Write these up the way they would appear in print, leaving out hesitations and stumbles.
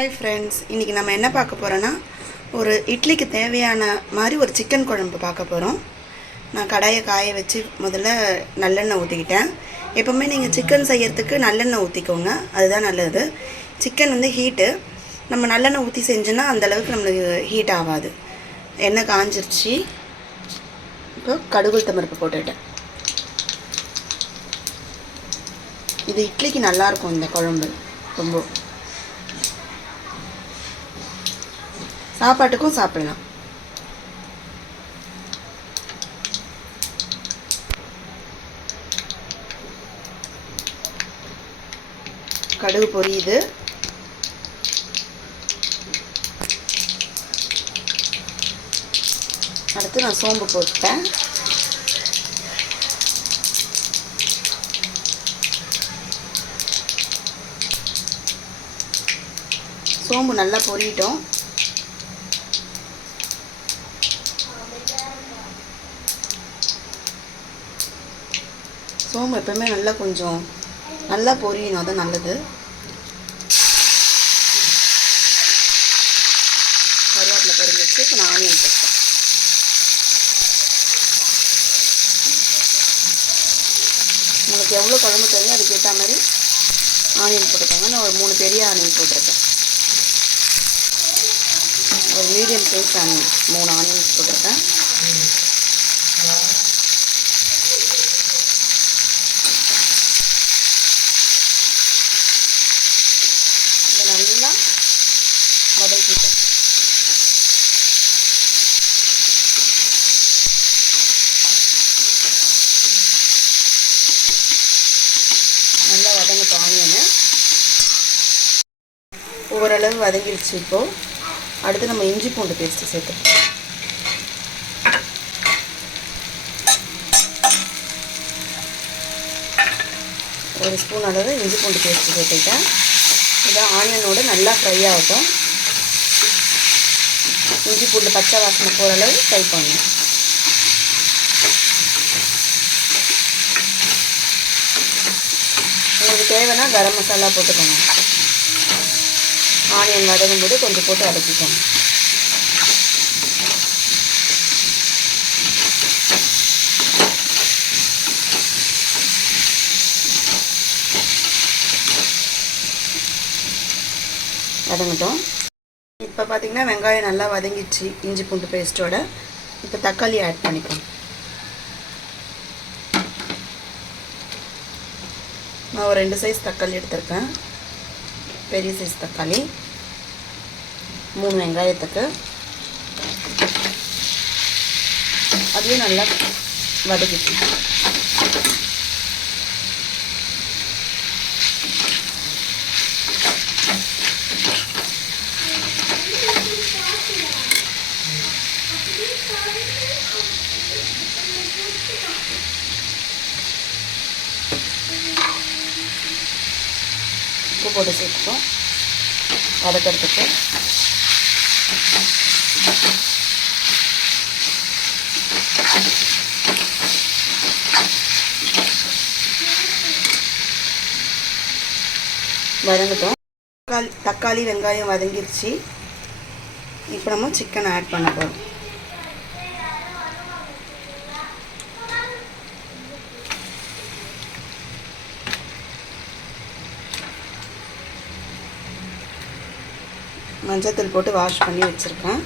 Hi friends, இன்றைக்கி நம்ம என்ன பார்க்க போகிறோன்னா ஒரு இட்லிக்கு தேவையான மாதிரி ஒரு சிக்கன் குழம்பு பார்க்க போகிறோம். நான் கடாயை காய வச்சு முதல்ல நல்லெண்ணெய் ஊற்றிக்கிட்டேன். எப்போவுமே நீங்கள் சிக்கன் செய்யறதுக்கு நல்லெண்ணெய் ஊற்றிக்கோங்க, அதுதான் நல்லது. சிக்கன் ஹீட்டு, நம்ம நல்லெண்ணெய் ஊற்றி செஞ்சோன்னா அந்தளவுக்கு நம்மளுக்கு ஹீட் ஆகாது. எண்ணெய் காஞ்சிருச்சு. இப்போ கடுகு உளுத்தம்பருப்பு போட்டுக்கிட்டேன். இது இட்லிக்கு நல்லாயிருக்கும் இந்த குழம்பு, ரொம்ப சாப்பாட்டுக்கும் சாப்பிடலாம். கடுகு பொரியுது. அடுத்து நான் சோம்பு போட்டேன். சோம்பு நல்லா பொரியட்டும். சோம்பு எப்பவுமே நல்லா கொஞ்சம் நல்லா பொரியணும், அதான் நல்லது. கருவேப்பிலை பொரிஞ்சிச்சு. இப்போ நான் ஆனியன் போட்டேன். உங்களுக்கு எவ்வளோ குழம்பு தெரியும் அதுக்கேற்ற மாதிரி ஆனியன் போட்டுக்கோங்க. நான் ஒரு 3 பெரிய ஆனியன் போட்டிருக்கேன். ஒரு மீடியம் சைஸ் ஆனியன் 3 ஆனியன்ஸ் போட்டிருக்கேன். நல்லா வதக்கிட்டேன். நல்லா வதங்கட்டும் ஆனியனு. ஓரளவு வதங்கிடுச்சு. இப்போது அடுத்து நம்ம இஞ்சி பூண்டு பேஸ்ட்டு சேர்த்துப்போம். ஒரு ஸ்பூன் அளவு இஞ்சி பூண்டு பேஸ்ட்டு சேர்த்துக்கிட்டேன். இதை ஆனியனோடு நல்லா ஃப்ரை ஆகட்டும். இஞ்சி பூண்டு பச்சை வாசனை போகிற அளவு ஃப்ரை பண்ணணும். உங்களுக்கு தேவைன்னா கரம் மசாலா போட்டுக்கோங்க. ஆனியன் வதங்கும்போது கொஞ்சம் போட்டு அரைச்சிக்கோங்க. வதங்கட்டும். இப்போ பார்த்திங்கன்னா வெங்காயம் நல்லா வதங்கிடுச்சு இஞ்சி பூண்டு பேஸ்ட்டோட. இப்போ தக்காளி ஆட் பண்ணிப்போம். நான் ஒரு 2 சைஸ் தக்காளி எடுத்திருக்கேன். பெரிய சைஸ் தக்காளி. 3 வெங்காயத்துக்கு அதையும் நல்லா வதக்கிட்டு உப்பு போட்டு சேர்த்துப்போம் வதக்கிறதுக்கு. வதங்கட்டும். தக்காளி வெங்காயம் வதங்கிருச்சு. இப்போ நம்ம சிக்கனை ஆட் பண்ண போகிறோம். மஞ்சத்தூள் போட்டு வாஷ் பண்ணி வச்சுருக்கேன்.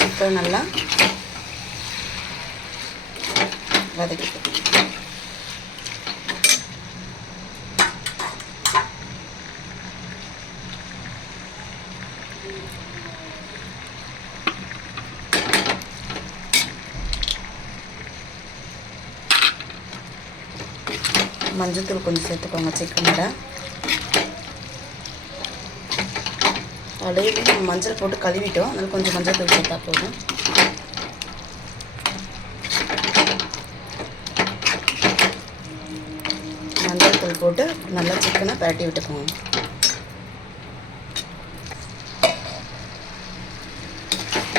சிக்கன் நல்லா வதக்கிட்டு மஞ்சத்தூள் கொஞ்சம் சேர்த்துக்கோங்க. சிக்கனோட ஆல்ரெடி நம்ம மஞ்சள் போட்டு கழுவிட்டோம், அதனால் கொஞ்சம் மஞ்சத்தூள் சேர்த்தா போதும். மஞ்சள் தூள் போட்டு நல்லா சிக்கனை பரட்டி விட்டுக்கோங்க.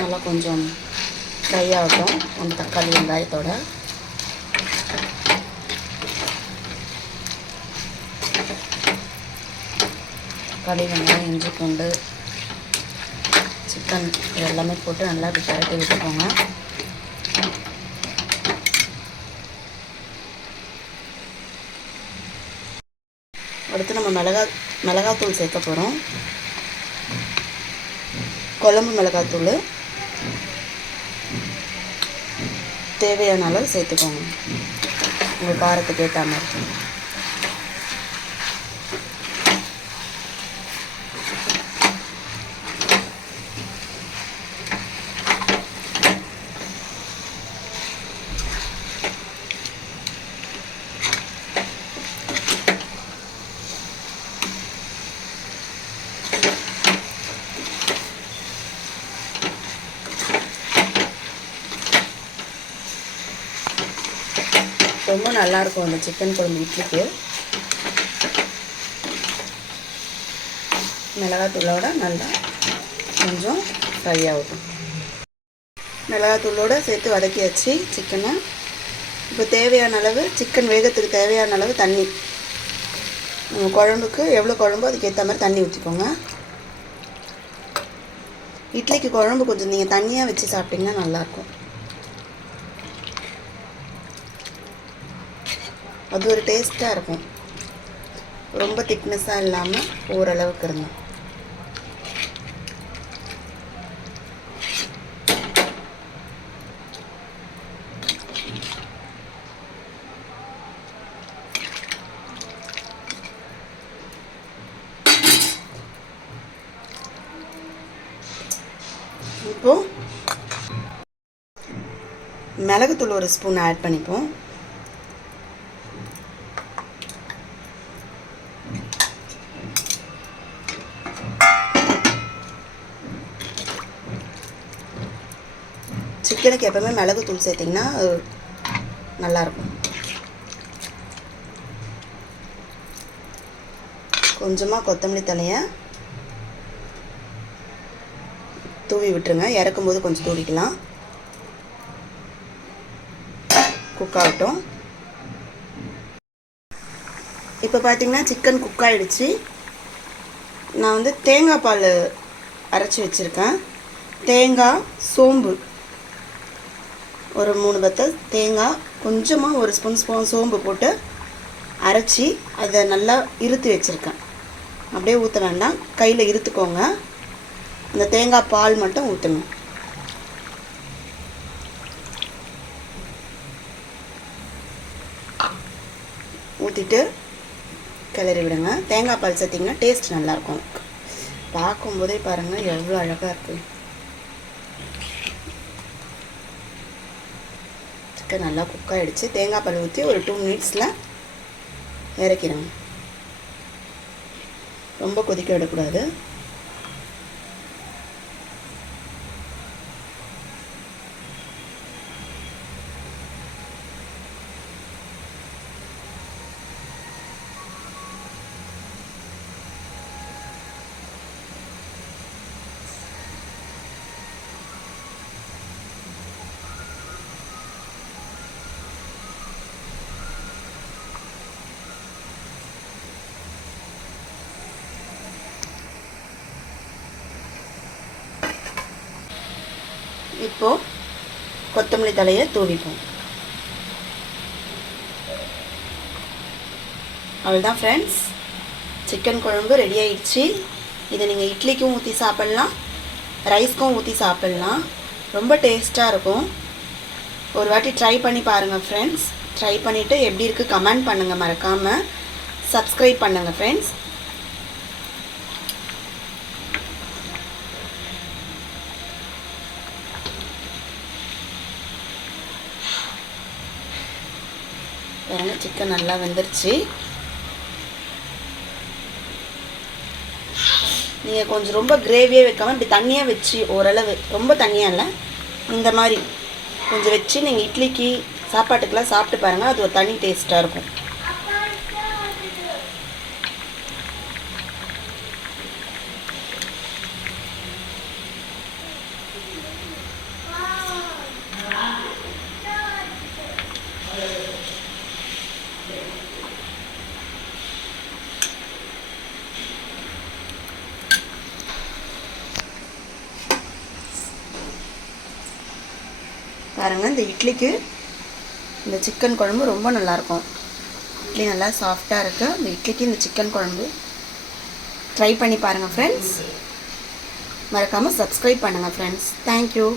நல்லா கொஞ்சம் ஃப்ரை ஆகட்டும் அந்த தக்காளி வெங்காயத்தோட. தக்காளி, வெங்காயம், இஞ்சி பூண்டு, சிக்கன் இது எல்லாமே போட்டு நல்லா இப்படி பரட்டி விட்டுக்கோங்க. அடுத்து நம்ம மிளகாத்தூள் சேர்க்க போகிறோம். குழம்பு மிளகாத்தூள் தேவையான அளவு சேர்த்துக்கோங்க, உங்கள் காரத்துக்கு ஏற்ற மாதிரி. ரொம்ப நல்லாயிருக்கும் அந்த சிக்கன் குழம்பு இட்லிக்கு. மிளகாத்தூளோட நல்லா கொஞ்சம் ஃப்ரை ஆகட்டும். மிளகாத்தூளோடு சேர்த்து வதக்கியாச்சு சிக்கனை. இப்போ தேவையான அளவு சிக்கன் வேகத்துக்கு தேவையான அளவு தண்ணி, குழம்புக்கு எவ்வளோ குழம்போ அதுக்கேற்ற மாதிரி தண்ணி ஊற்றிக்கோங்க. இட்லிக்கு குழம்பு கொஞ்சம் நீங்கள் தண்ணியாக வச்சு சாப்பிட்டிங்கன்னா நல்லாயிருக்கும். அது ஒரு டேஸ்ட்டாக இருக்கும். ரொம்ப திக்னஸாக இல்லாமல் ஓரளவுக்கு இருந்தால். இப்போது மிளகுத்தூள் ஒரு ஸ்பூன் ஆட் பண்ணிப்போம். சிக்கனுக்கு எப்போவுமே மிளகுத்தூள் சேர்த்திங்கன்னா நல்லாயிருக்கும். கொஞ்சமாக கொத்தமல்லி தழையை தூவி விட்டுருங்க. இறக்கும்போது கொஞ்சம் தூவிக்கலாம். குக் ஆகட்டும். இப்போ பார்த்திங்கன்னா சிக்கன் குக் ஆகிடுச்சு. நான் வந்து தேங்காய் பால் அரைச்சி வச்சுருக்கேன். தேங்காய், சோம்பு ஒரு 3 பத்தல் தேங்காய், கொஞ்சமாக ஒரு ஸ்பூன் சோம்பு போட்டு அரைச்சி அதை நல்லா இறுத்து வச்சுருக்கேன். அப்படியே ஊற்ற வேண்டாம், கையில் இறுத்துக்கோங்க. இந்த தேங்காய் பால் மட்டும் ஊற்றணும். ஊற்றிட்டு கிளறி விடுங்க. தேங்காய் பால் சேர்த்திங்கன்னா டேஸ்ட் நல்லாயிருக்கும். பார்க்கும்போதே பாருங்கள் எவ்வளோ அழகாக இருக்குது. சிக்கன் நல்லா குக் ஆகிடுச்சு. தேங்காய் பால் ஊற்றி ஒரு 2 மினிட்ஸில் இறக்கிடுங்க. ரொம்ப கொதிக்க விடக்கூடாது. இப்போது கொத்தமல்லி தலையை தூவிப்போம். அவ்வளோதான் ஃப்ரெண்ட்ஸ், சிக்கன் குழம்பு ரெடி ஆயிடுச்சு. இதை நீங்கள் இட்லிக்கும் ஊற்றி சாப்பிட்லாம், ரைஸ்க்கும் ஊற்றி சாப்பிட்லாம். ரொம்ப டேஸ்ட்டாக இருக்கும். ஒரு வாட்டி ட்ரை பண்ணி பாருங்கள் ஃப்ரெண்ட்ஸ். ட்ரை பண்ணிவிட்டு எப்படி இருக்குது கமெண்ட் பண்ணுங்கள். மறக்காமல் சப்ஸ்கிரைப் பண்ணுங்கள் ஃப்ரெண்ட்ஸ். பாருங்க, சிக்கன் நல்லா வெந்துருச்சு. நீங்கள் கொஞ்சம் ரொம்ப கிரேவியாக வைக்காமல் இப்படி தண்ணியாக வச்சு, ஓரளவு ரொம்ப தண்ணியாக இல்லை, இந்த மாதிரி கொஞ்சம் வச்சு நீங்கள் இட்லிக்கு சாப்பாட்டுக்கெலாம் சாப்பிட்டு பாருங்கள். அது ஒரு தனி டேஸ்ட்டாக இருக்கும். பாருங்கள், இந்த இட்லிக்கு இந்த சிக்கன் குழம்பு ரொம்ப நல்லாயிருக்கும். இட்லி நல்லா சாஃப்டாக இருக்குது. இந்த இட்லிக்கு இந்த சிக்கன் குழம்பு ட்ரை பண்ணி பாருங்கள் ஃப்ரெண்ட்ஸ். மறக்காமல் சப்ஸ்கிரைப் பண்ணுங்கள் ஃப்ரெண்ட்ஸ். தேங்க்யூ.